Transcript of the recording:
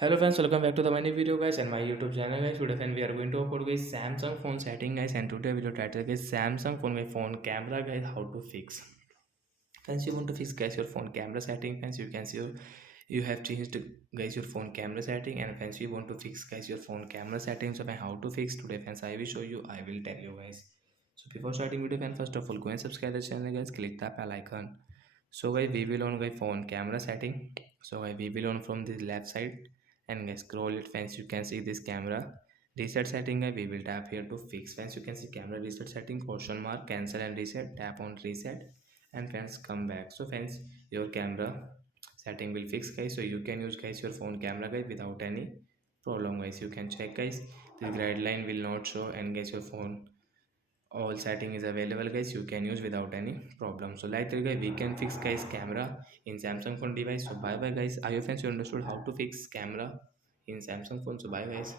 Hello friends, welcome back to the my new video guys and my YouTube channel guys. Today friend we are going to talk about guys Samsung phone setting guys, and today video title guys Samsung phone my phone camera guys how to fix. Friends, you want to fix guys your phone camera setting. Friends, you can see you have changed guys your phone camera setting, and friends you want to fix guys your phone camera settings. So how to fix today friends, I will show you, I will tell you guys. So before starting video friends, first of all go and subscribe the channel guys, click the bell icon. So guys we will on guys phone camera setting. So guys we will on from the left side, and guys scroll it friends, you can see this camera reset setting guys. We will tap here to fix. Friends, you can see camera reset setting, question mark, cancel and reset, tap on reset, and friends come back. So friends, your camera setting will fix guys, so you can use guys your phone camera guys without any problem guys. You can check guys, the guideline will not show, and guys your phone all setting is available guys, you can use without any problem. So like that guys we can fix guys camera in Samsung phone device. So bye bye guys, I hope friends you understood how to fix camera in Samsung phone. So bye guys.